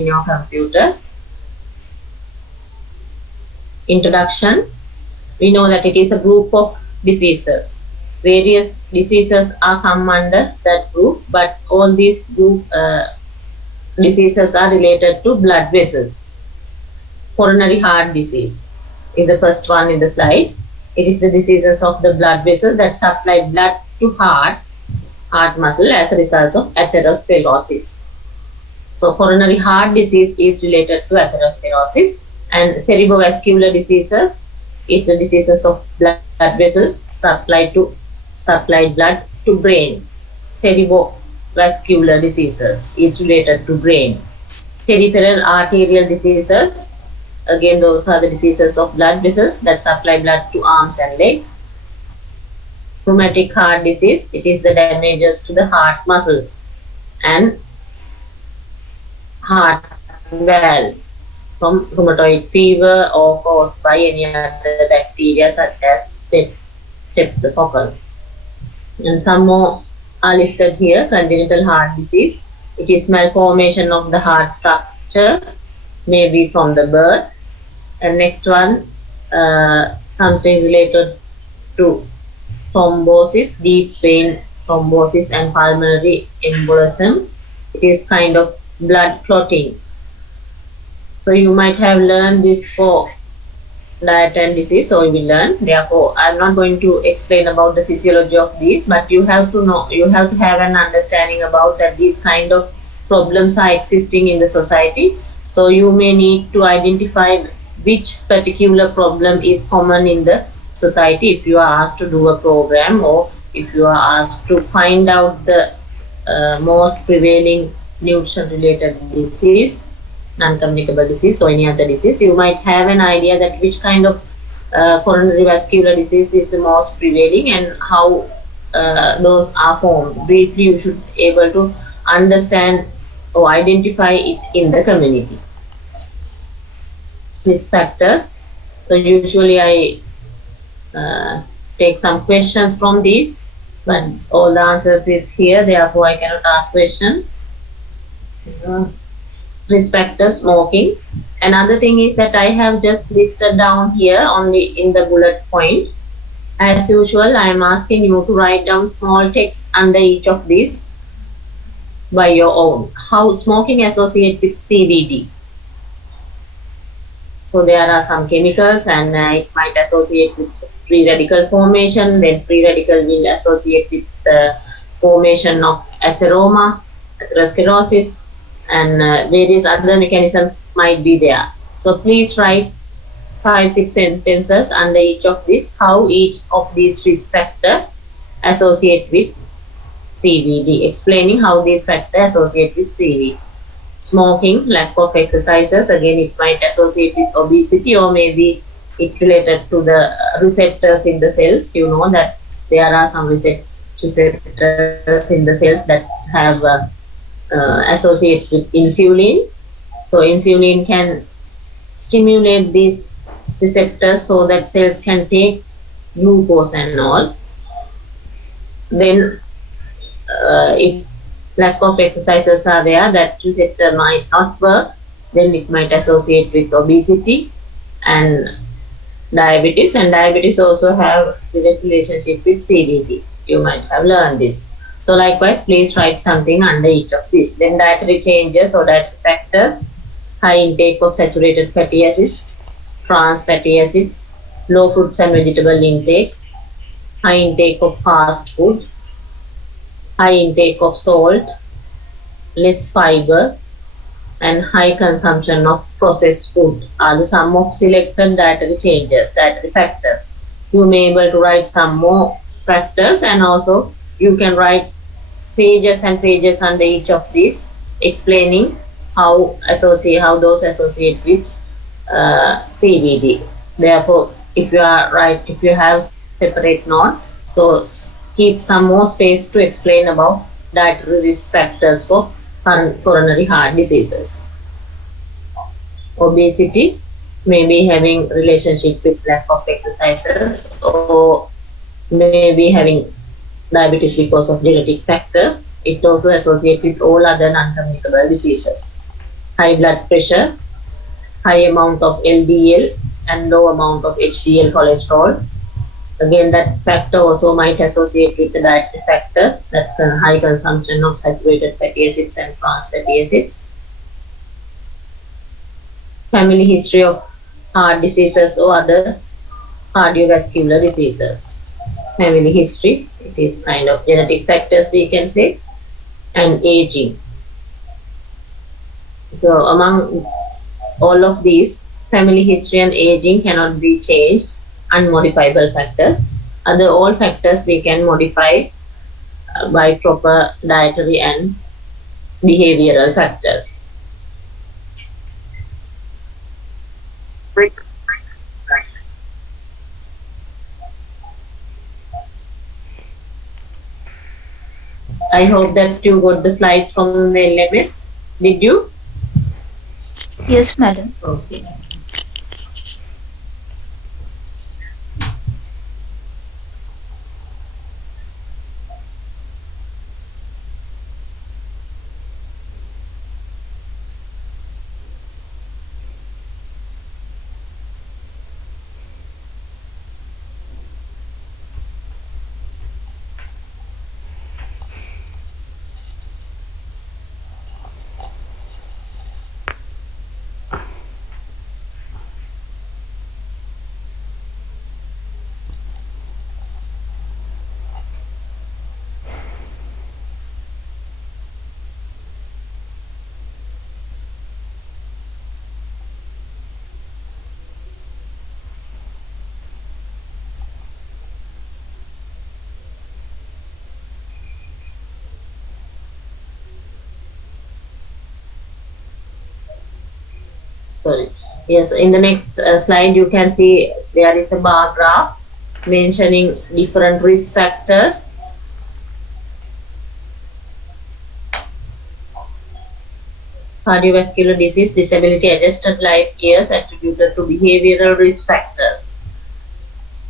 your computer. Introduction. We know that it is a group of diseases. Various diseases are come under that group, but all these group diseases are related to blood vessels. Coronary heart disease is the first one in the slide. It is the diseases of the blood vessels that supply blood to heart muscle as a result of atherosclerosis. So coronary heart disease is related to atherosclerosis, and cerebrovascular diseases is the diseases of blood vessels supply blood to brain. Cerebrovascular diseases is related to brain. Peripheral arterial diseases, again those are the diseases of blood vessels that supply blood to arms and legs. Rheumatic heart disease, it is the damages to the heart muscle and heart valve from rheumatoid fever or caused by any other bacteria such as streptococcus. And some more are listed here. Congenital heart disease, it is malformation of the heart structure, maybe from the birth. And next one, something related to thrombosis, deep vein thrombosis and pulmonary embolism. It is kind of blood clotting. So you might have learned this for diet and disease, so you will learn. Therefore, I'm not going to explain about the physiology of these, but you have to know, you have to have an understanding about that these kind of problems are existing in the society. So you may need to identify which particular problem is common in the society if you are asked to do a program, or if you are asked to find out the most prevailing nutrition related disease, non-communicable disease, or any other disease. You might have an idea that which kind of coronary vascular disease is the most prevailing and how those are formed. Briefly, you should be able to understand or identify it in the community. Risk factors. So usually I take some questions from these, but all the answers is here, therefore I cannot ask questions. Risk factors, smoking. Another thing is that I have just listed down here only in the bullet point. As usual, I am asking you to write down small text under each of these by your own. How smoking associates with CVD. So there are some chemicals, and it might associate with free radical formation. Then free radical will associate with the formation of atheroma, atherosclerosis, and various other mechanisms might be there. So please write 5-6 sentences under each of these, how each of these risk factors associate with CVD, explaining how these factors associate with CVD. Smoking, lack of exercises, again it might associate with obesity, or maybe it related to the receptors in the cells. You know that there are some receptors in the cells that have associate with insulin. So insulin can stimulate these receptors so that cells can take glucose and all. Then if lack of exercises are there, that receptor might not work, then it might associate with obesity and diabetes, and diabetes also have direct relationship with CVD. You might have learned this. So likewise, please write something under each of these. Then dietary changes or dietary factors, high intake of saturated fatty acids, trans fatty acids, low fruits and vegetable intake, high intake of fast food, high intake of salt, less fiber, and high consumption of processed food are the sum of selected dietary changes, dietary factors. You may be able to write some more factors, and also you can write pages and pages under each of these, explaining how those associate with CVD. Therefore, if you have separate note, so keep some more space to explain about dietary risk factors for coronary heart diseases. Obesity may be having relationship with lack of exercises, or may be having diabetes because of genetic factors. It also associates with all other non-communicable diseases. high blood pressure, high amount of LDL and low amount of HDL cholesterol. Again, that factor also might associate with the dietary factors, that high consumption of saturated fatty acids and trans fatty acids. Family history of heart diseases or other cardiovascular diseases. Family history, it is kind of genetic factors we can say, and aging. So among all of these, family history and aging cannot be changed, unmodifiable factors. Other all factors we can modify by proper dietary and behavioral factors. I hope that you got the slides from the LMS. Did you? Yes, madam. Okay. Sorry. Yes, in the next slide you can see there is a bar graph mentioning different risk factors. Cardiovascular disease, disability, adjusted life years attributed to behavioral risk factors.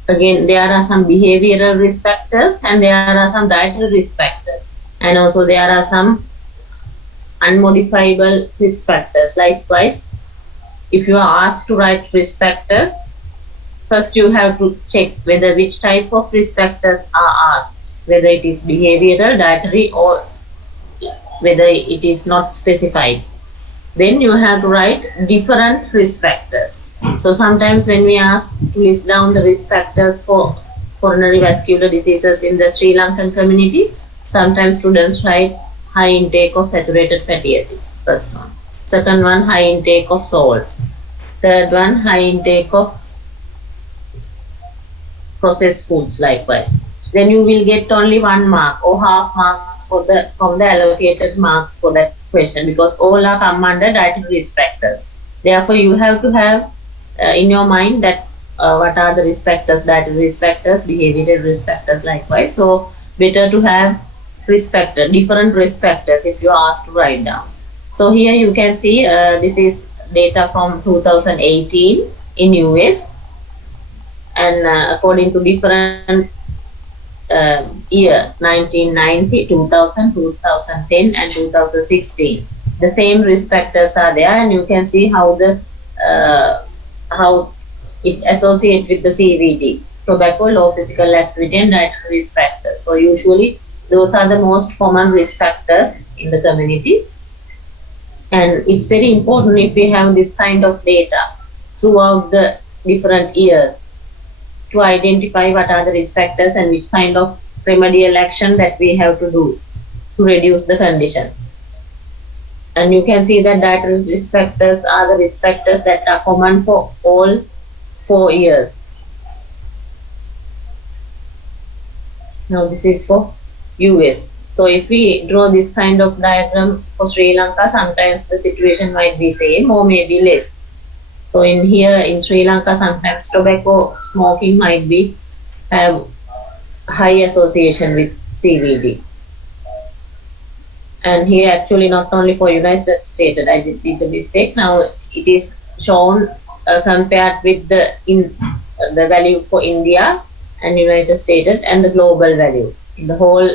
Again, there are some behavioral risk factors and there are some dietary risk factors, and also there are some unmodifiable risk factors. Likewise, if you are asked to write risk factors, first you have to check whether which type of risk factors are asked, whether it is behavioral, dietary, or whether it is not specified. Then you have to write different risk factors. So sometimes when we ask to list down the risk factors for coronary vascular diseases in the Sri Lankan community, sometimes students write high intake of saturated fatty acids, first one. Second one, high intake of salt. Third one, high intake of processed foods likewise. Then you will get only 1 mark or half marks for the from the allocated marks for that question, because all are come under dietary risk factors. Therefore, you have to have in your mind that what are the risk factors, dietary risk factors, behavioral risk factors likewise. So better to have risk factor, different risk factors if you are asked to write down. So here you can see this is data from 2018 in US, and according to different year 1990, 2000, 2010 and 2016, the same risk factors are there, and you can see how the how it associates with the CVD, tobacco, low physical activity and dietary risk factors. So usually those are the most common risk factors in the community, and it's very important if we have this kind of data throughout the different years to identify what are the risk factors and which kind of remedial action that we have to do to reduce the condition. And you can see that dietary risk factors are the risk factors that are common for all 4 years. Now this is for US. So if we draw this kind of diagram for Sri Lanka, sometimes the situation might be same or maybe less. So in here in Sri Lanka, sometimes tobacco smoking might be have high association with CVD. And here actually not only for United States, I did the mistake. Now it is shown compared with the value for India and United States and the global value. In the whole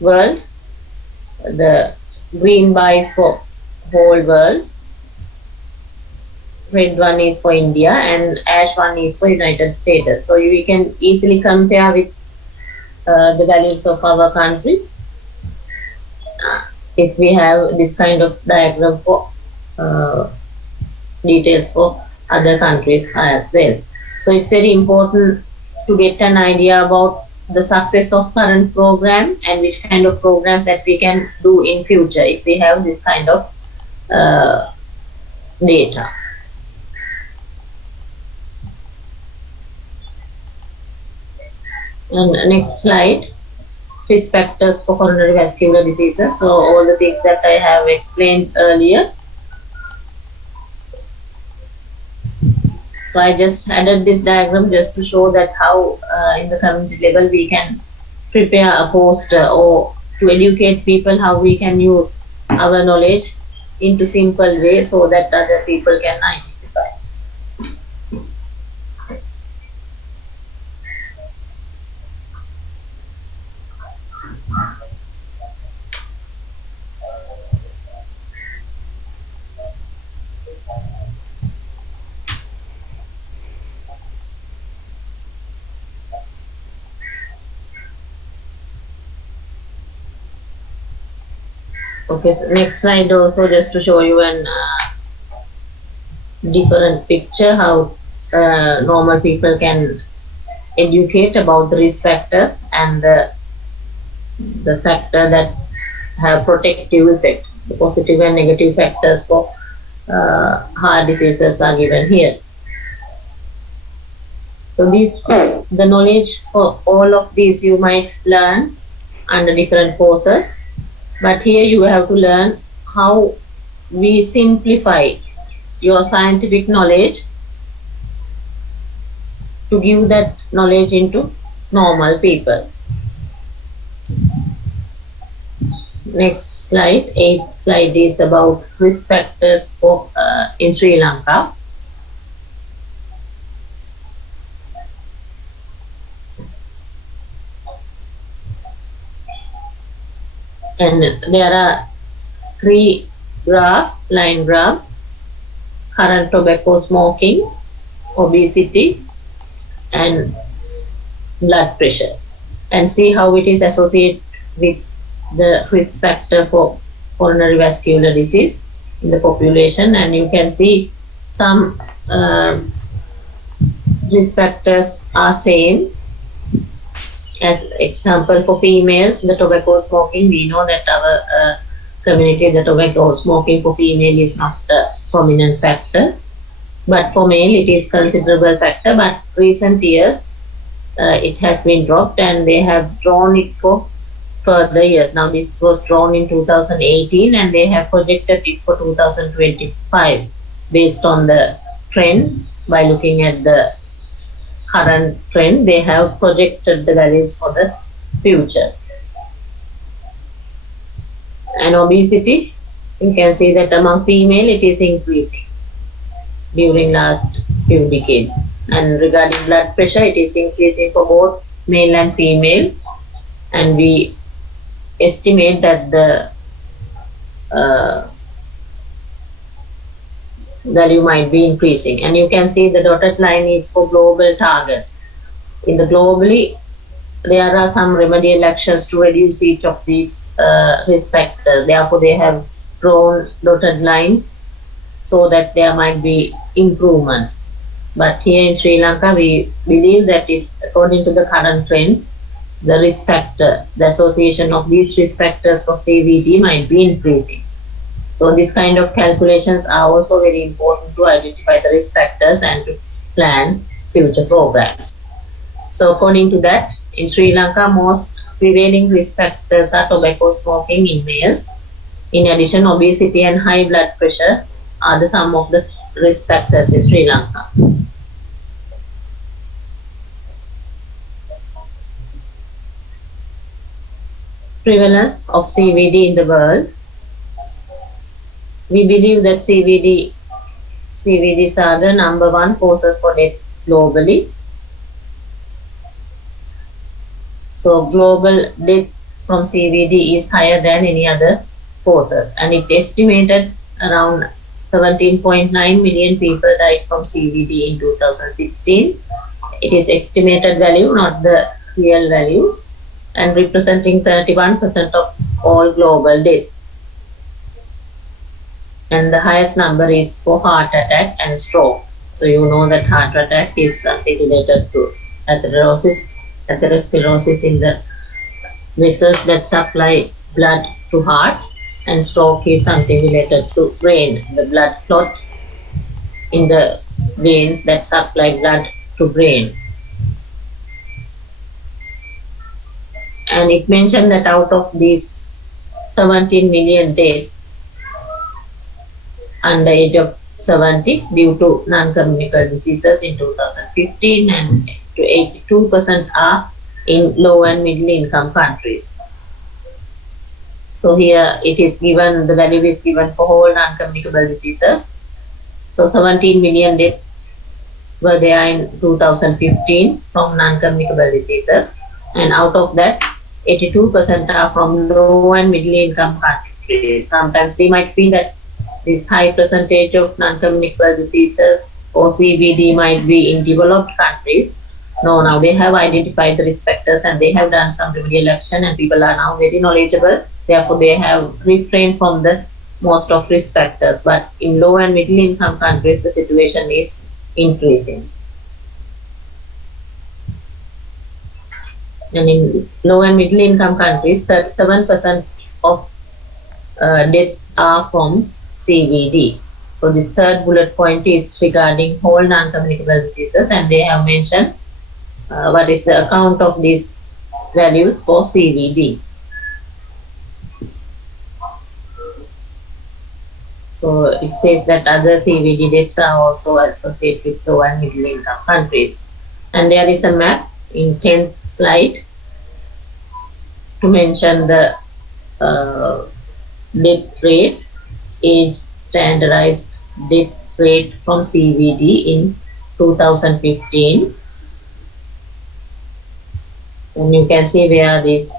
world, the green bar is for whole world. Red one is for India and ash one is for United States. So we can easily compare with the values of our country if we have this kind of diagram for details for other countries as well. So it's very important to get an idea about the success of current program and which kind of programs that we can do in future if we have this kind of data. And next slide, risk factors for coronary vascular diseases. So all the things that I have explained earlier. So I just added this diagram just to show that how in the community level we can prepare a poster or to educate people how we can use our knowledge into simple way so that other people can identify. Okay, so next slide also just to show you an different picture how normal people can educate about the risk factors and the factor that have protective effect. The positive and negative factors for heart diseases are given here. So these the knowledge for all of these you might learn under different courses, but here you have to learn how we simplify your scientific knowledge to give that knowledge into normal people. Next slide, 8th slide is about risk factors for in Sri Lanka. And there are 3 graphs, line graphs: current tobacco smoking, obesity, and blood pressure, and see how it is associated with the risk factor for coronary vascular disease in the population. And you can see some risk factors are same. As example, for females, the tobacco smoking, we know that our community, the tobacco smoking for female is not the prominent factor, but for male it is considerable factor. But recent years it has been dropped and they have drawn it for further years. Now this was drawn in 2018 and they have projected it for 2025 based on the trend. By looking at the current trend, they have projected the values for the future. And obesity, you can see that among female it is increasing during last few decades. And regarding blood pressure, it is increasing for both male and female, and we estimate that the value might be increasing. And you can see the dotted line is for global targets. In the globally, there are some remedial actions to reduce each of these risk factors. Therefore, they have drawn dotted lines so that there might be improvements. But here in Sri Lanka, we believe that if, according to the current trend, the risk factor, the association of these risk factors for CVD might be increasing. So this kind of calculations are also very important to identify the risk factors and to plan future programs. So according to that, in Sri Lanka, most prevailing risk factors are tobacco smoking in males. In addition, obesity and high blood pressure are the some of the risk factors in Sri Lanka. Prevalence of CVD in the world. We believe that CVDs are the number 1 causes for death globally. So global death from CVD is higher than any other causes, and it estimated around 17.9 million people died from CVD in 2016. It is estimated value, not the real value, and representing 31% of all global deaths. And the highest number is for heart attack and stroke. So you know that heart attack is something related to atherosclerosis in the vessels that supply blood to heart, and stroke is something related to brain, the blood clot in the veins that supply blood to brain. And it mentioned that out of these 17 million deaths under age of 70 due to non-communicable diseases in 2015, and to 82% are in low and middle income countries. So here it is given, the value is given for whole non-communicable diseases. So 17 million deaths were there in 2015 from non-communicable diseases, and out of that 82% are from low and middle income countries. Sometimes we might feel that this high percentage of non-communicable diseases or CVD might be in developed countries. No, now they have identified the risk factors and they have done some remedial action, and people are now very knowledgeable. Therefore, they have refrained from the most of risk factors. But in low and middle income countries, the situation is increasing. And in low and middle income countries, 37% of deaths are from CVD. So this third bullet point is regarding whole non-communicable diseases, and they have mentioned what is the account of these values for CVD. So it says that other CVD deaths are also associated with low and middle income countries. And there is a map in 10th slide to mention the death rates, age standardized death rate from CVD in 2015. And you can see where this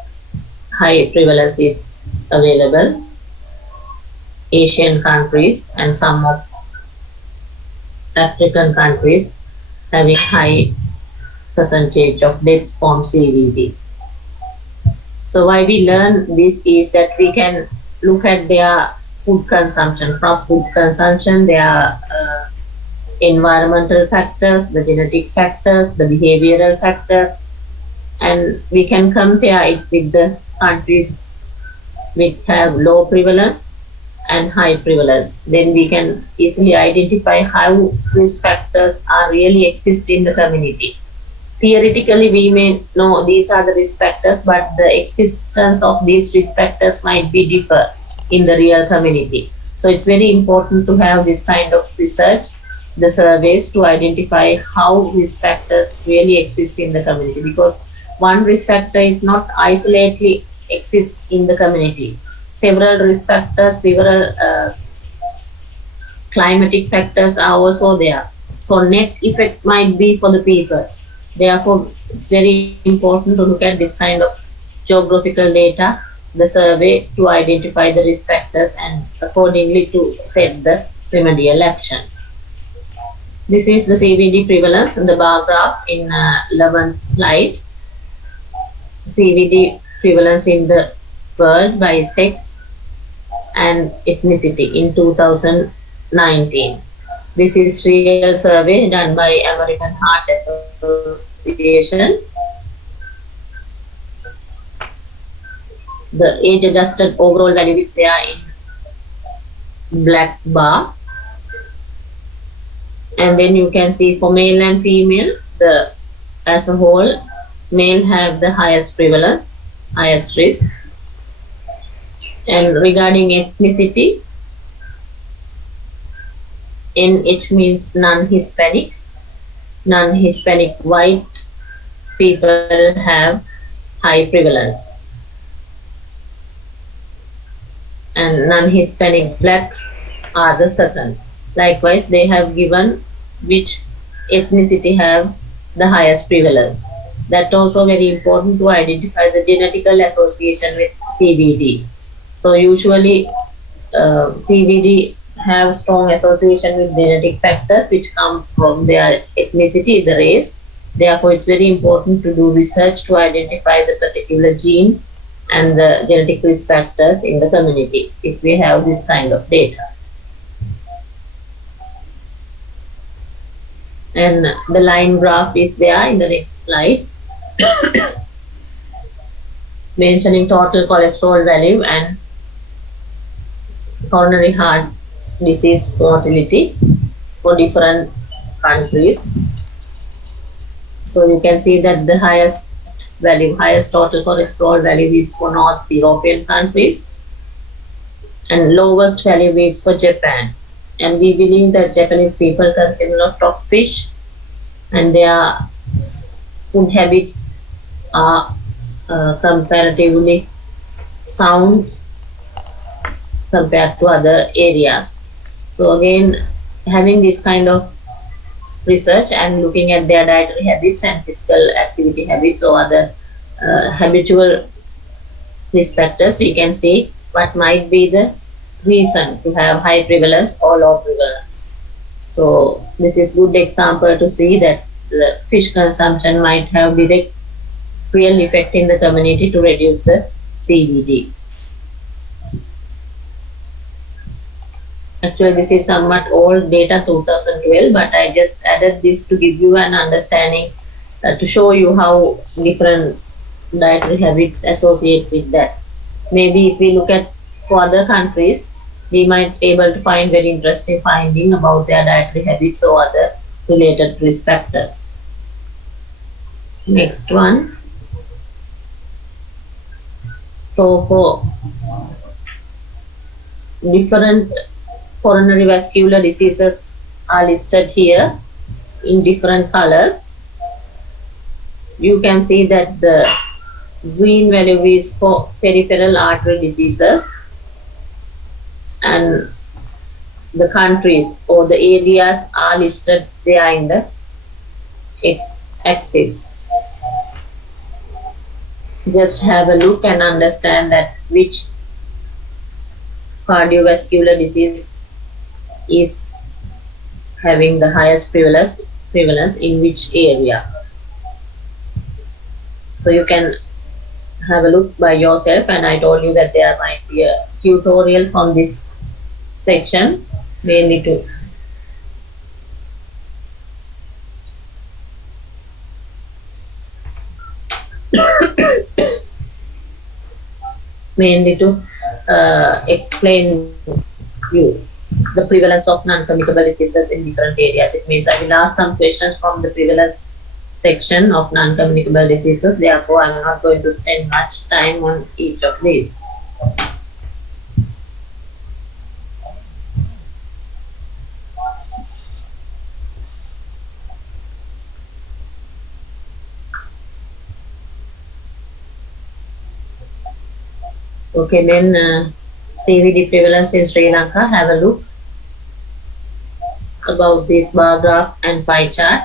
high prevalence is available. Asian countries and some of African countries having high percentage of deaths from CVD. So why we learn this is that we can look at their food consumption. From food consumption, their environmental factors, the genetic factors, the behavioral factors, and we can compare it with the countries which have low prevalence and high prevalence. Then we can easily identify how risk factors are really exist in the community. Theoretically, we may know these are the risk factors, but the existence of these risk factors might be differ in the real community. So it's very important to have this kind of research, the surveys, to identify how risk factors really exist in the community, because one risk factor is not isolatedly exist in the community. Several risk factors, several climatic factors are also there. So net effect might be for the people. Therefore, it's very important to look at this kind of geographical data, the survey, to identify the risk factors and accordingly to set the remedial action. This is the CVD prevalence in the bar graph in 11th slide. CVD prevalence in the world by sex and ethnicity in 2019. This is real survey done by American Heart Association. The age adjusted overall value is there in black bar. And then you can see for male and female, the as a whole, male have the highest prevalence, highest risk. And regarding ethnicity, NH means non-Hispanic. Non-Hispanic white people have high prevalence. And non-Hispanic black are the second. Likewise, they have given which ethnicity have the highest prevalence. That also very important to identify the genetical association with CVD. So usually CVD have strong association with genetic factors which come from their ethnicity, the race. Therefore, it's very important to do research to identify the particular gene and the genetic risk factors in the community if we have this kind of data. And the line graph is there in the next slide, mentioning total cholesterol value and coronary heart disease mortality for different countries. So you can see that the highest total cholesterol value is for North European countries, and lowest value is for Japan. And we believe that Japanese people consume a lot of fish, and their food habits are comparatively sound compared to other areas. So again, having this kind of research and looking at their dietary habits and physical activity habits or other habitual risk factors, we can see what might be the reason to have high prevalence or low prevalence. So this is good example to see that the fish consumption might have direct real effect in the community to reduce the CVD. Actually, this is somewhat old data, 2012, but I just added this to give you an understanding, to show you how different dietary habits associate with that. Maybe if we look at for other countries, we might be able to find very interesting finding about their dietary habits or other related risk factors. Next one. So for different coronary vascular diseases are listed here in different colors. You can see that the green value is for peripheral artery diseases, and the countries or the areas are listed there in the x-axis. Just have a look and understand that which cardiovascular disease is having the highest prevalence in which area. So you can have a look by yourself, and I told you that there might be a tutorial from this section mainly to explain you the prevalence of non-communicable diseases in different areas. It means I will ask some questions from the prevalence section of non-communicable diseases. Therefore, I'm not going to spend much time on each of these. Okay, then CVD prevalence in Sri Lanka. Have a look about this bar graph and pie chart.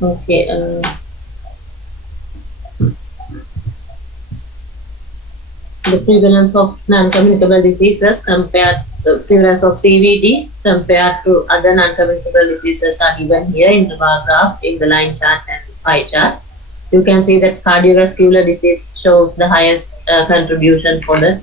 Okay. The prevalence of non-communicable diseases compared the prevalence of CVD compared to other non-communicable diseases are given here in the bar graph, in the line chart and pie chart. You can see that cardiovascular disease shows the highest contribution for the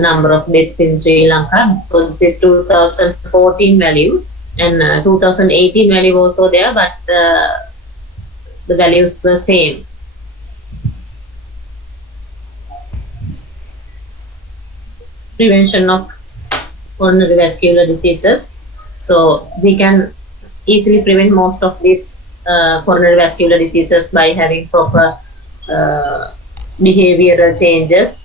number of deaths in Sri Lanka. So this is 2014 value, and 2018 value also there, but the values were same. Prevention of coronary vascular diseases. So we can easily prevent most of these coronary vascular diseases by having proper behavioral changes,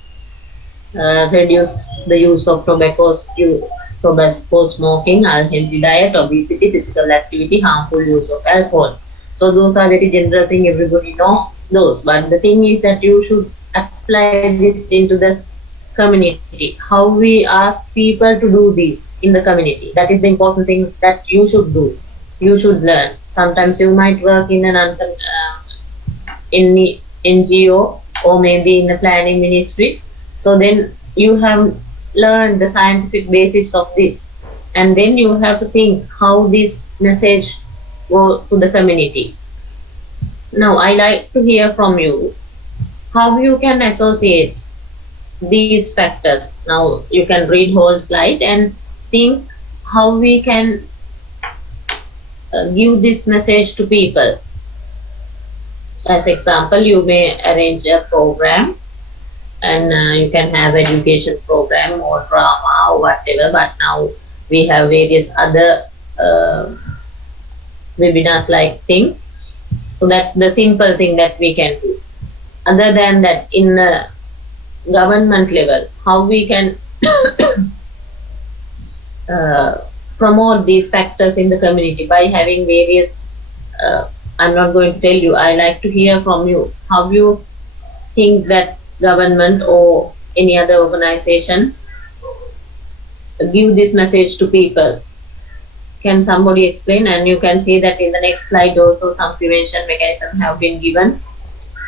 reduce the use of tobacco, smoking, unhealthy diet, obesity, physical activity, harmful use of alcohol. So those are very general thing, everybody know those. But the thing is that you should apply this into the community. How we ask people to do this in the community. That is the important thing that you should do. You should learn. Sometimes you might work in an in the NGO or maybe in the planning ministry. So then you have learned the scientific basis of this, and then you have to think how this message go to the community. Now I like to hear from you how you can associate these factors. Now you can read whole slide and think how we can give this message to people. As example, you may arrange a program, and you can have education program or drama or whatever, but now we have various other webinars like things. So that's the simple thing that we can do. Other than that, in the government level, how we can promote these factors in the community by having various I'm not going to tell you, I like to hear from you how you think that government or any other organization give this message to people. Can somebody explain? And you can see that in the next slide also some prevention mechanisms have been given.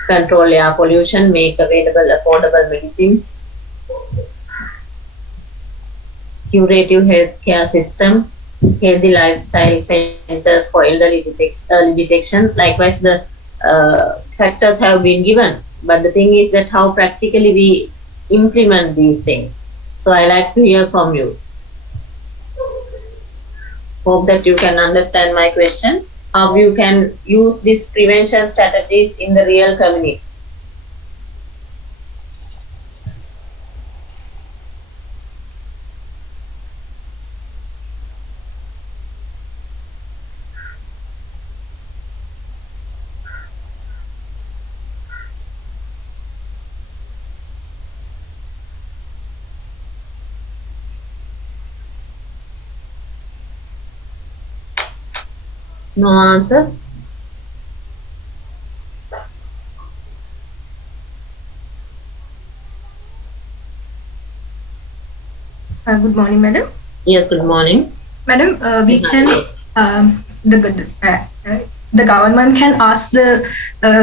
Control air pollution, make available affordable medicines, curative healthcare system, healthy lifestyle centers for elderly early detection. Likewise, the factors have been given, but the thing is that how practically we implement these things. So I like to hear from you. Hope that you can understand my question. How you can use these prevention strategies in the real community. No answer? Good morning, madam. Yes, good morning. Madam, we can the government can ask the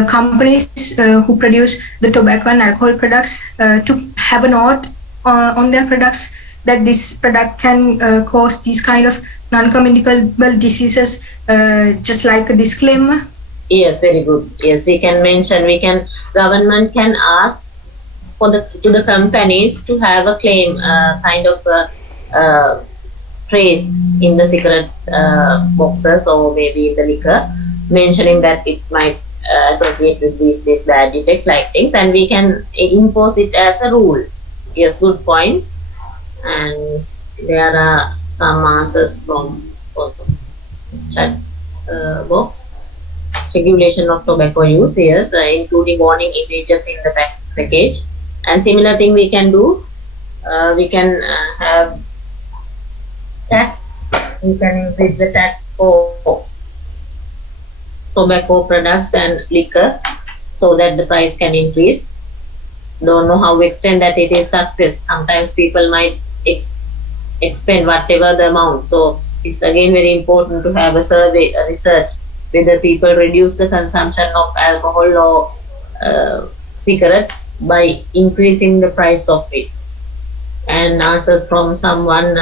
companies who produce the tobacco and alcohol products to have a note on their products that this product can cause these kind of non-communicable diseases, just like a disclaimer. Yes, very good. Yes, we can mention. Government can ask to the companies to have a claim, kind of trace in the cigarette boxes or maybe in the liquor, mentioning that it might associate with this bad effect like things, and we can impose it as a rule. Yes, good point. And there are some answers from the chat box. Regulation of tobacco use, yes, including warning images in the package. And similar thing we can do. We can have tax. We can increase the tax for tobacco products and liquor so that the price can increase. Don't know how extent that it is success. Sometimes people might expend whatever the amount. So it's again very important to have a survey, a research, whether people reduce the consumption of alcohol or cigarettes by increasing the price of it. And answers from someone,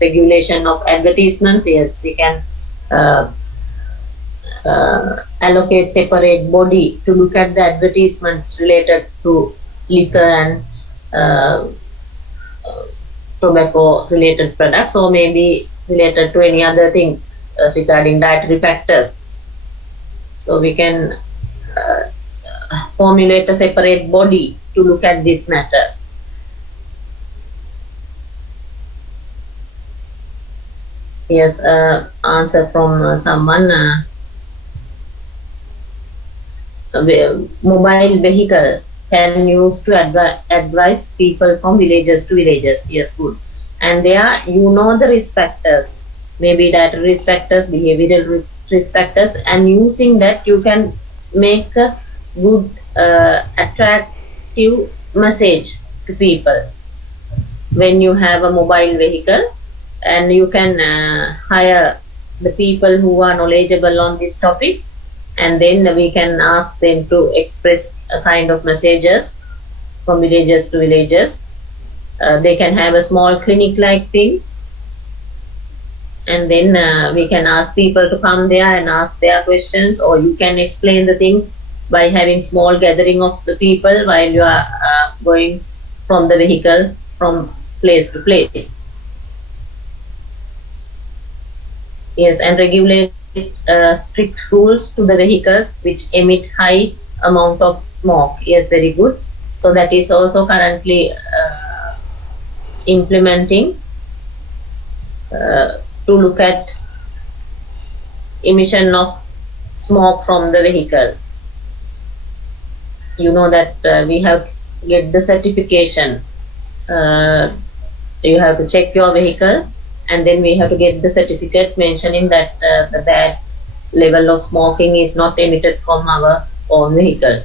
regulation of advertisements. Yes, we can allocate separate body to look at the advertisements related to liquor and tobacco related products, or maybe related to any other things regarding dietary factors. So we can formulate a separate body to look at this matter. Yes, answer from someone. Mobile vehicle can use to advise people from villages to villages. Yes, good. And there, the risk factors, maybe that risk factors, behavioral risk factors, and using that you can make a good, attractive message to people. When you have a mobile vehicle, and you can hire the people who are knowledgeable on this topic, and then we can ask them to express a kind of messages from villages to villages. They can have a small clinic like things, and then we can ask people to come there and ask their questions, or you can explain the things by having small gathering of the people while you are going from the vehicle from place to place. Yes, and regulate strict rules to the vehicles which emit high amount of smoke. Yes, very good. So that is also currently implementing to look at emission of smoke from the vehicle. You know that we have to get the certification. You have to check your vehicle, and then we have to get the certificate mentioning that the bad level of smoking is not emitted from our own vehicle.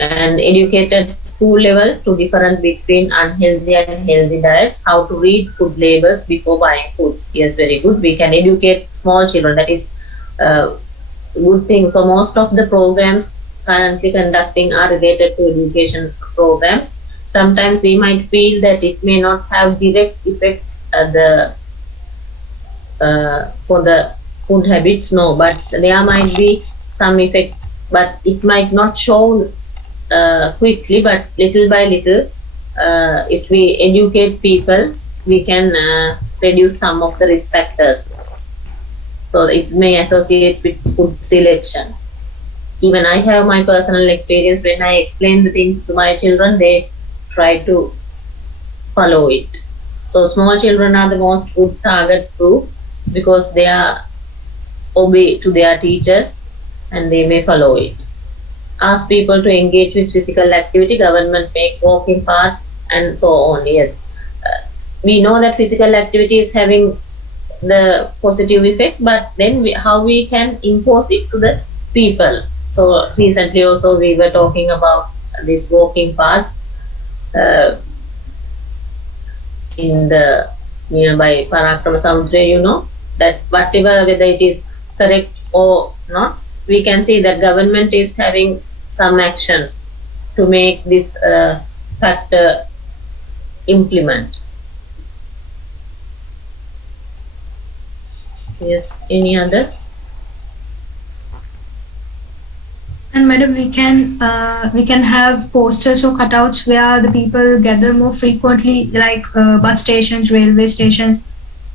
And educate at school level to difference between unhealthy and healthy diets, how to read food labels before buying foods. Yes, very good. We can educate small children. That is good thing. So most of the programs currently conducting are related to education programs. Sometimes we might feel that it may not have direct effect for the food habits, no, but there might be some effect, but it might not show quickly, but little by little, if we educate people, we can reduce some of the risk factors. So it may associate with food selection. Even I have my personal experience. When I explain the things to my children, they try to follow it. So small children are the most good target group because they are obey to their teachers and they may follow it. Ask people to engage with physical activity. Government make walking paths and so on. Yes, we know that physical activity is having the positive effect, but then how we can impose it to the people. So recently also we were talking about these walking paths in the nearby Parakrama Samudra, that whatever, whether it is correct or not, we can see that government is having some actions to make this factor implement. Yes, any other? And madam, we can have posters or cutouts where the people gather more frequently, like bus stations, railway stations,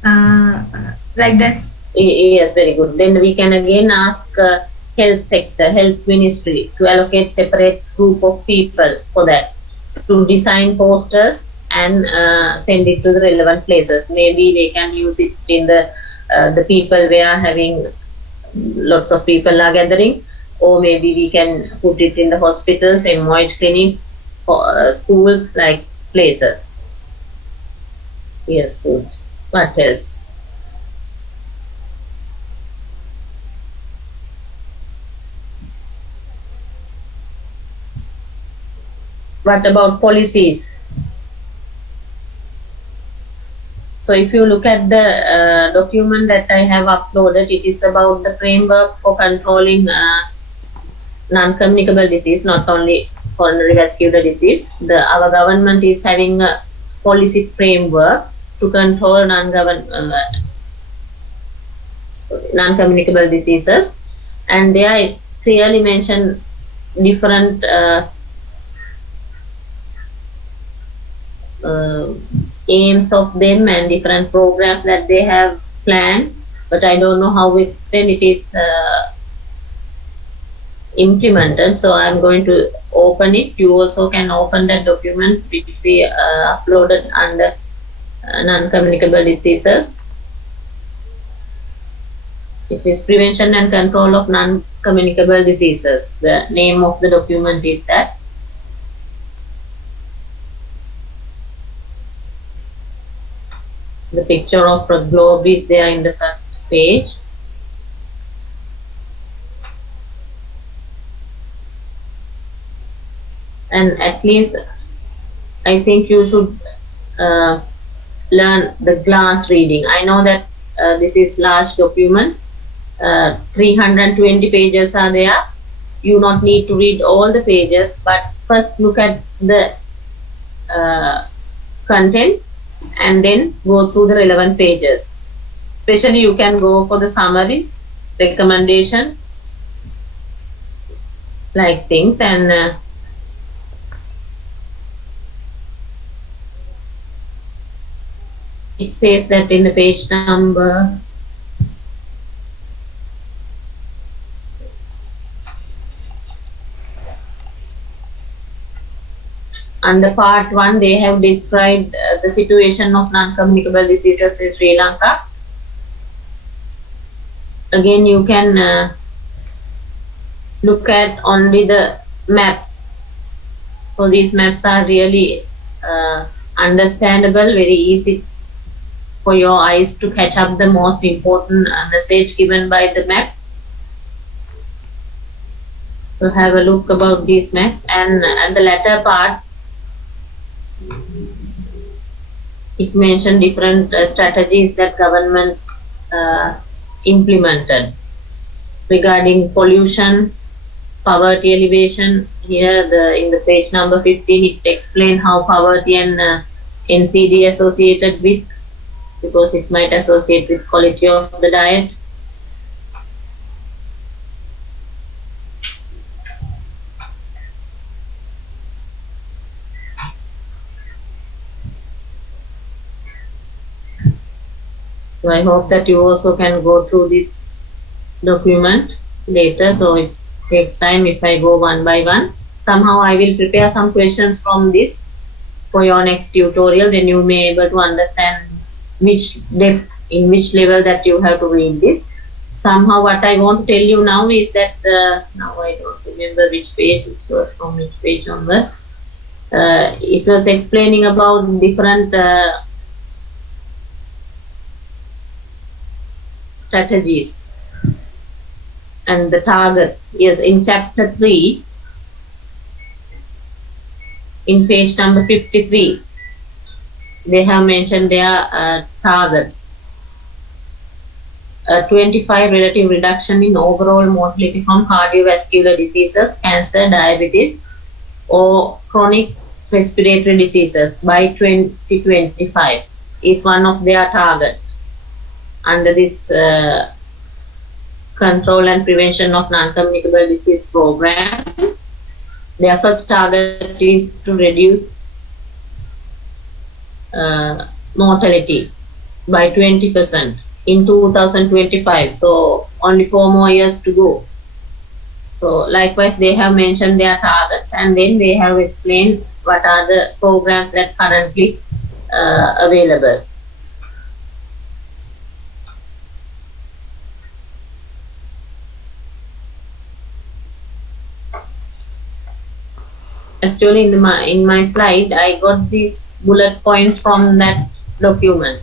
like that. Yes, very good. Then we can again ask health sector, health ministry to allocate separate group of people for that, to design posters and send it to the relevant places. Maybe they can use it in the people where having lots of people are gathering, or maybe we can put it in the hospitals, MOH clinics, schools, like places. Yes, good. What else? What about policies? So if you look at the document that I have uploaded, it is about the framework for controlling non-communicable disease, not only coronary vascular disease. Our government is having a policy framework to control non-communicable diseases, and they are clearly mentioned different aims of them and different programs that they have planned, but I don't know how extent it is implemented. So I'm going to open it. You also can open that document which we uploaded under non-communicable diseases. It is prevention and control of non-communicable diseases. The name of the document is that. The picture of the globe is there in the first page. And at least I think you should learn the glass reading. I know that this is large document. 320 pages are there. You not need to read all the pages, but first look at the content and then go through the relevant pages. Especially you can go for the summary, recommendations, like things, and it says that in the page number under part 1, they have described the situation of non-communicable diseases in Sri Lanka. Again, you can look at only the maps. So these maps are really understandable, very easy for your eyes to catch up the most important message given by the map. So have a look about this map, and at the latter part, it mentioned different strategies that government implemented regarding pollution, poverty elevation. Here in the page number 15, it explains how poverty and NCD associated with, because it might associate with quality of the diet. So I hope that you also can go through this document later. So it takes time if I go one by one. Somehow I will prepare some questions from this for your next tutorial. Then you may be able to understand which depth, in which level that you have to read this. Somehow what I want to tell you now is that, now I don't remember which page, it was from which page onwards. It was explaining about different strategies and the targets. Yes, in chapter 3, in page number 53, they have mentioned their targets. 25 relative reduction in overall mortality from cardiovascular diseases, cancer, diabetes, or chronic respiratory diseases by 2025 is one of their targets under this control and prevention of non-communicable disease program. Their first target is to reduce mortality by 20% in 2025. So only 4 more years to go. So likewise, they have mentioned their targets, and then they have explained what are the programs that currently available. Actually, in my slide, I got these bullet points from that document.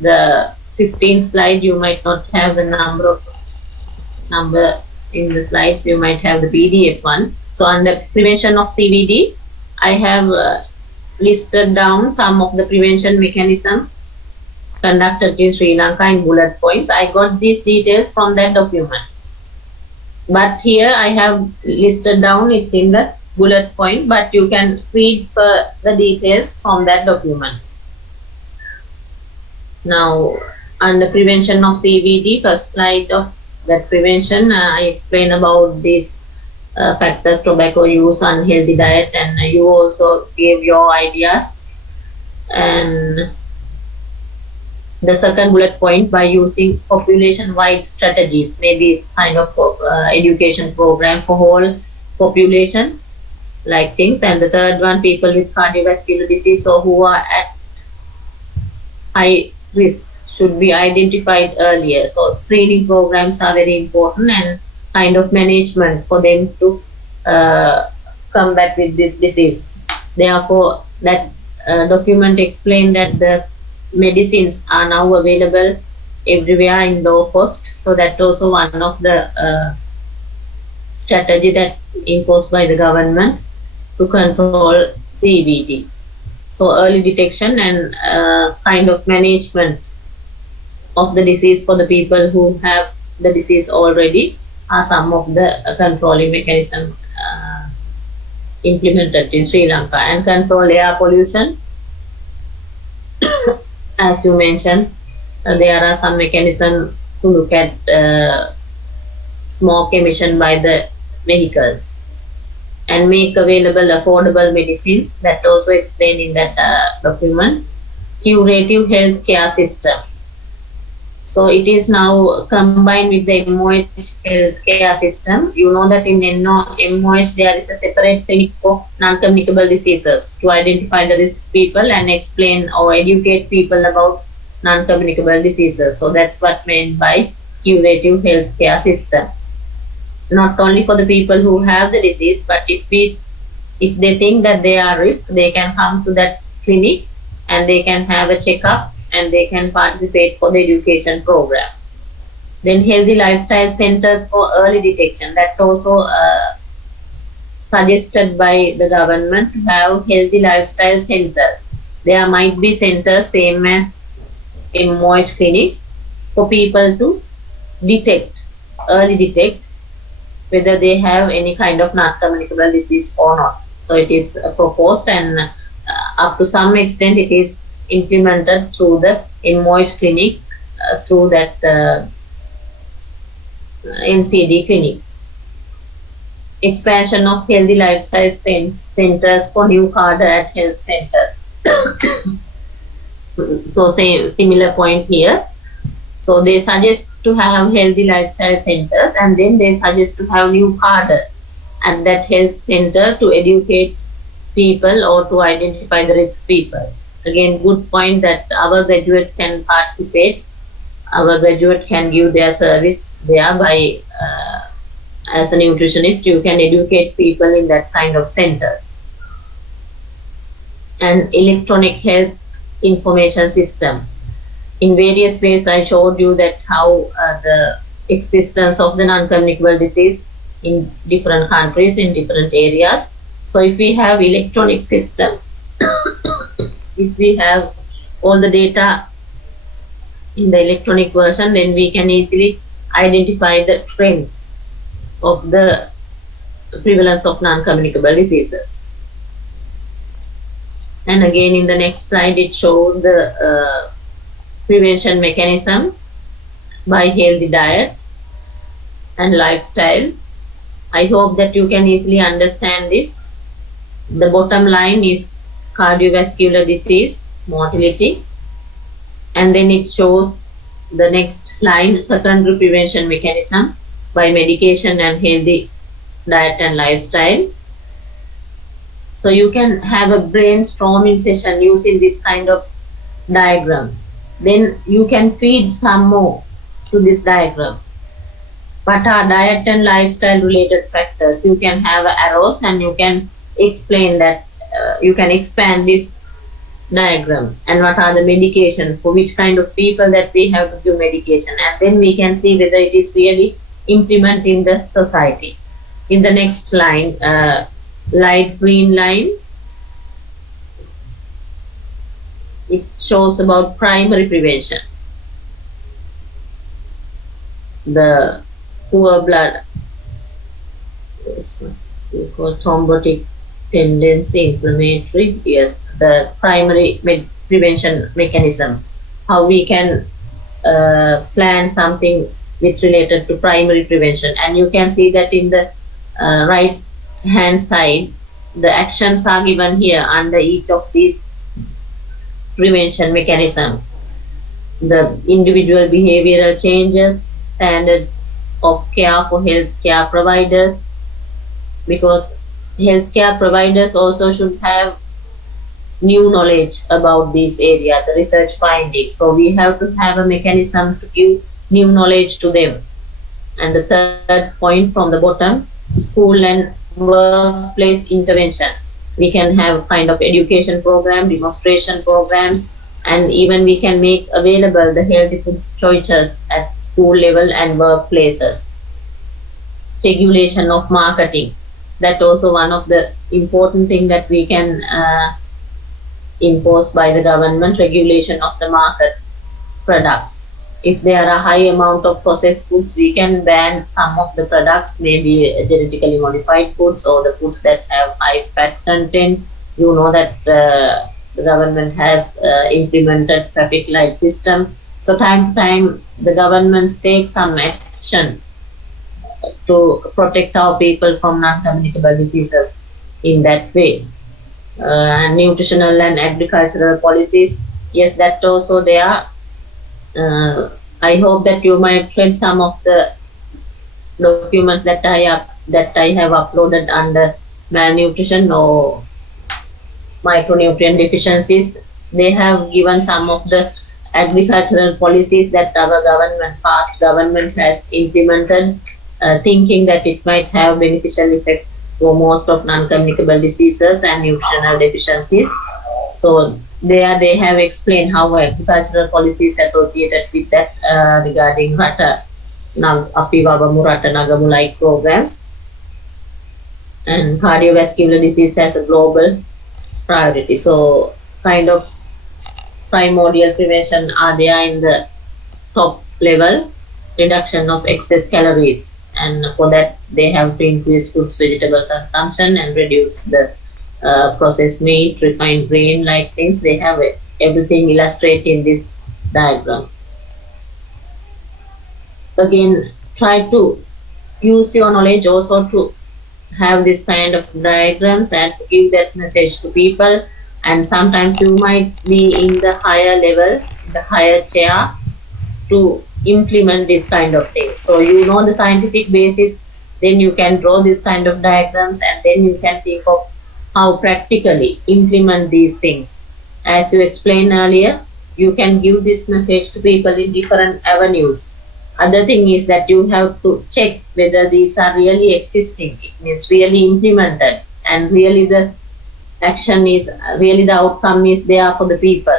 The 15th slide, you might not have the numbers in the slides. You might have the PDF one. So under prevention of CVD, I have listed down some of the prevention mechanism conducted in Sri Lanka in bullet points. I got these details from that document. But here I have listed down it in the bullet point, but you can read the details from that document. Now, under prevention of CVD, first slide of that prevention, I explain about these factors, tobacco use, unhealthy diet, and you also gave your ideas. And the second bullet point, by using population-wide strategies, maybe it's kind of education program for whole population, like things. And the third one, people with cardiovascular disease or who are at high risk should be identified earlier. So screening programs are very important, and kind of management for them to combat with this disease. Therefore, that document explained that the medicines are now available everywhere in low cost. So that's also one of the strategy that imposed by the government to control CVD. So early detection and kind of management of the disease for the people who have the disease already are some of the controlling mechanism implemented in Sri Lanka. And control air pollution, as you mentioned, there are some mechanisms to look at smoke emission by the vehicles, and make available affordable medicines, that also explained in that document. Curative health care system. So it is now combined with the MOH health care system. You know that in MOH there is a separate things for non-communicable diseases to identify the risk people and explain or educate people about non-communicable diseases. So that's what meant by curative health care system. Not only for the people who have the disease, but if they think that they are risk, they can come to that clinic and they can have a checkup and they can participate for the education program. Then healthy lifestyle centers for early detection. That also suggested by the government to have healthy lifestyle centers. There might be centers same as MOH clinics for people to early detect whether they have any kind of non-communicable disease or not. So it is proposed, and up to some extent it is implemented through the MOH clinic, through that NCD clinics. Expansion of healthy lifestyle centers for new cadre at health centers. So similar point here. So they suggest to have healthy lifestyle centers, and then they suggest to have new cadre at that health center to educate people or to identify the risk people. Again, good point that our graduates can participate. Our graduate can give their service there by, as a nutritionist, you can educate people in that kind of centers. And electronic health information system. In various ways, I showed you that how the existence of the non-communicable disease in different countries, in different areas. So if we have electronic system, if we have all the data in the electronic version, then we can easily identify the trends of the prevalence of non-communicable diseases. And again, in the next slide, it shows the prevention mechanism by healthy diet and lifestyle. I hope that you can easily understand this. The bottom line is cardiovascular disease, mortality, and then it shows the next line, secondary prevention mechanism by medication and healthy diet and lifestyle. So you can have a brainstorming session using this kind of diagram. Then you can feed some more to this diagram. What are diet and lifestyle related factors? You can have arrows and you can explain that, you can expand this diagram, and what are the medication for which kind of people that we have to give medication, and then we can see whether it is really implemented in the society. In the next line, light green line, it shows about primary prevention. The poor blood, thrombotic tendency, inflammatory, yes, the primary prevention mechanism, how we can plan something with related to primary prevention. And you can see that in the right hand side, the actions are given here under each of these prevention mechanism. The individual behavioral changes, standards of care for healthcare providers, because healthcare providers also should have new knowledge about this area, the research findings. So we have to have a mechanism to give new knowledge to them. And the third point from the bottom, school and workplace interventions. We can have kind of education program, demonstration programs, and even we can make available the healthy food choices at school level and workplaces. Regulation of marketing. That also one of the important thing that we can impose by the government, regulation of the market products. If there are a high amount of processed foods, we can ban some of the products, maybe genetically modified foods or the foods that have high fat content. You know that the government has implemented traffic light system. So time to time, the governments take some action to protect our people from non-communicable diseases in that way. And nutritional and agricultural policies, yes, that also there. I hope that you might read some of the documents that I have uploaded under malnutrition or micronutrient deficiencies. They have given some of the agricultural policies that our past government has implemented, thinking that it might have beneficial effect for most of non-communicable diseases and nutritional deficiencies. So there they have explained how agricultural policies associated with that regarding Rata, Api Wabamu Rata Nagamu like programs, and cardiovascular disease as a global priority. So kind of primordial prevention are there in the top level, reduction of excess calories, and for that they have to increase fruits, vegetable consumption and reduce the processed meat, refined grain like things. They have everything illustrated in this diagram. Again, try to use your knowledge also to have this kind of diagrams and to give that message to people. And sometimes you might be in the higher level, the higher chair, to implement this kind of thing. So you know the scientific basis, then you can draw this kind of diagrams, and then you can think of how practically implement these things. As you explained earlier, you can give this message to people in different avenues. Other thing is that you have to check whether these are really existing, it means really implemented, and really the action is, really the outcome is there for the people.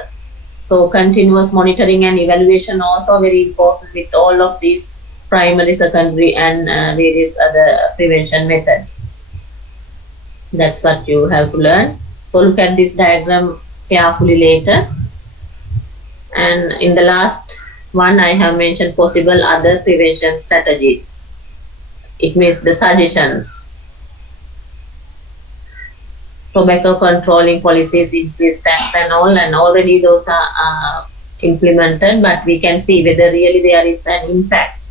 So continuous monitoring and evaluation also very important with all of these primary, secondary and various other prevention methods. That's what you have to learn. So look at this diagram carefully later. And in the last one, I have mentioned possible other prevention strategies. It means the suggestions. Tobacco controlling policies, increase tax and all, and already those are implemented, but we can see whether really there is an impact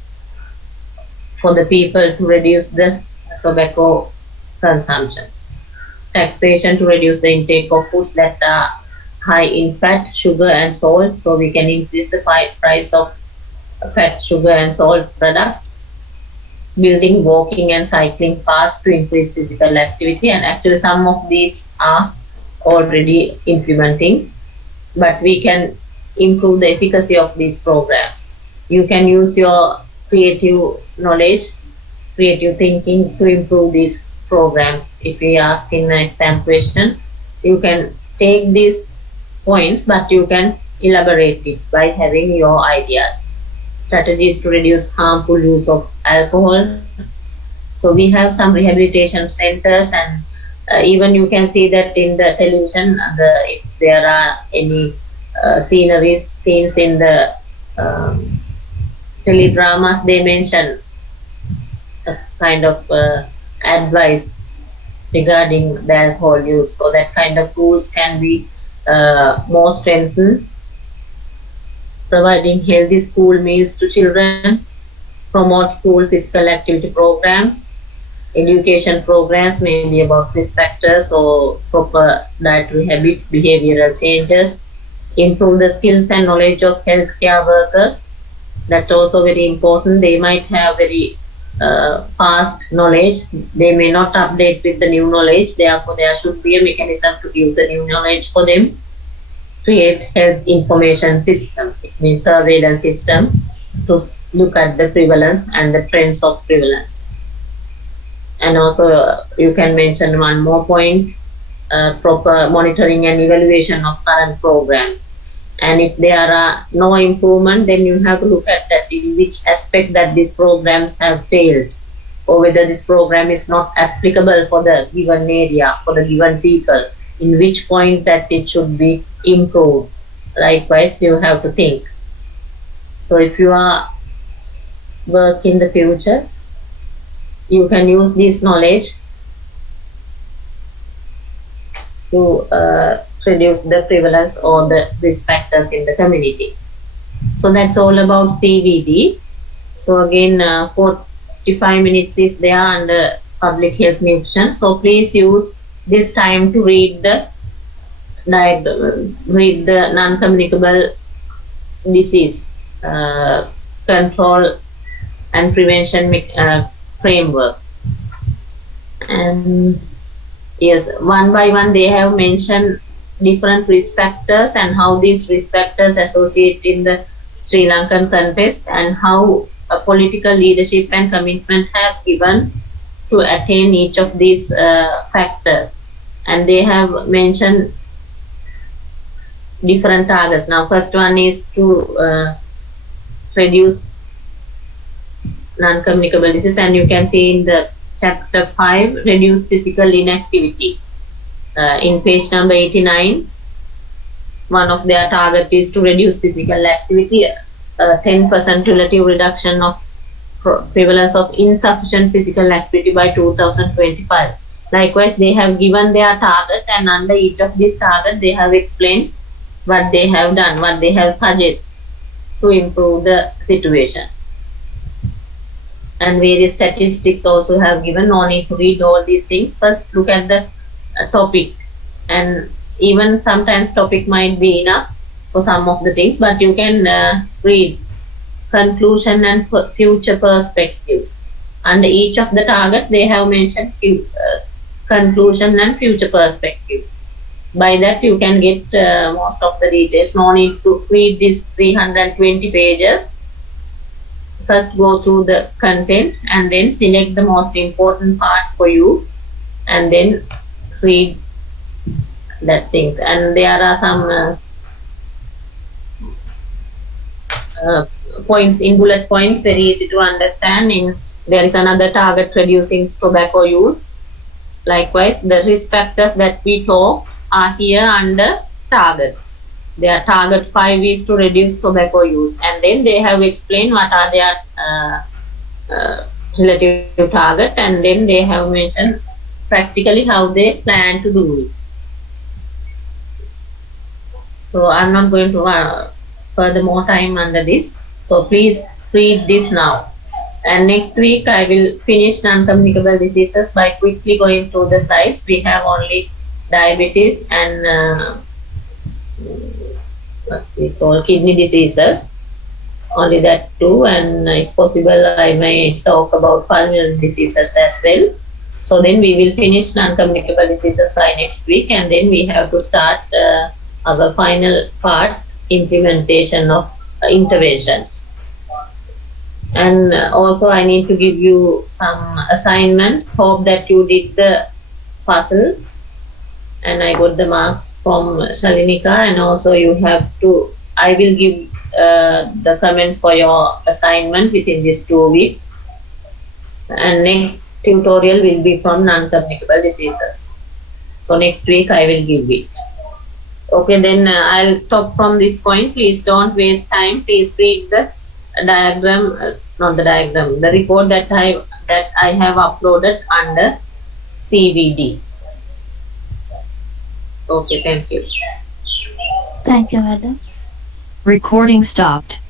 for the people to reduce the tobacco consumption. Taxation to reduce the intake of foods that are high in fat, sugar and salt, so we can increase the price of fat, sugar and salt products. Building walking and cycling paths to increase physical activity, and actually some of these are already implementing, but we can improve the efficacy of these programs. You can use your creative knowledge, creative thinking to improve these programs. If we ask in the exam question, you can take these points, but you can elaborate it by having your ideas. Strategies to reduce harmful use of alcohol. So we have some rehabilitation centers, and even you can see that in the television, if there are any sceneries, scenes in the teledramas, they mention a kind of advice regarding the alcohol use. So that kind of rules can be more strengthened, providing healthy school meals to children, promote school physical activity programs, education programs may be about risk factors or proper dietary habits, behavioral changes, improve the skills and knowledge of healthcare workers. That's also very important. They might have very past knowledge. They may not update with the new knowledge. Therefore, there should be a mechanism to give the new knowledge for them. Create health information system, it means surveillance system to look at the prevalence and the trends of prevalence. And also you can mention one more point, proper monitoring and evaluation of current programs. And if there are no improvement, then you have to look at that in which aspect that these programs have failed, or whether this program is not applicable for the given area, for the given people, in which point that it should be improved. Likewise, you have to think. So if you are work in the future, you can use this knowledge to reduce the prevalence or the risk factors in the community. So that's all about CVD. So again, 45 minutes is there under public health nutrition. So please use this time to read the non-communicable disease control and prevention framework. And yes, one by one they have mentioned different risk factors and how these risk factors associate in the Sri Lankan context, and how a political leadership and commitment have given to attain each of these factors. And they have mentioned different targets. Now first one is to reduce non-communicable disease, and you can see in the chapter 5, reduce physical inactivity. In page number 89, one of their target is to reduce physical activity, 10% relative reduction of prevalence of insufficient physical activity by 2025. Likewise, they have given their target, and under each of these targets, they have explained what they have done, what they have suggested to improve the situation. And various statistics also have given. No need to read all these things. First, look at the topic, and even sometimes topic might be enough for some of the things, but you can read conclusion and future perspectives. Under each of the targets, they have mentioned conclusion and future perspectives. By that, you can get most of the details. No need to read these 320 pages. First, go through the content and then select the most important part for you, and then read that things. And there are some points in bullet points, very easy to understand. There is another target, reducing tobacco use. Likewise, the risk factors that we talk are here under targets. Their target 5 is to reduce tobacco use, and then they have explained what are their relative target, and then they have mentioned practically how they plan to do it. So I'm not going to further more time under this. So please read this now. And next week I will finish non-communicable diseases by quickly going through the slides. We have only diabetes and what we call kidney diseases, only that too, and if possible I may talk about pulmonary diseases as well. So then we will finish non-communicable diseases by next week, and then we have to start our final part, implementation of interventions. And also I need to give you some assignments. Hope that you did the puzzle, and I got the marks from Shalinika. And also you have to, I will give the comments for your assignment within these 2 weeks, and next tutorial will be from non-communicable diseases. So next week I will give it. Okay, then I'll stop from this point. Please don't waste time. Please read the diagram, not the diagram, the report that I have uploaded under CVD. Okay, thank you. Thank you, madam. Recording stopped.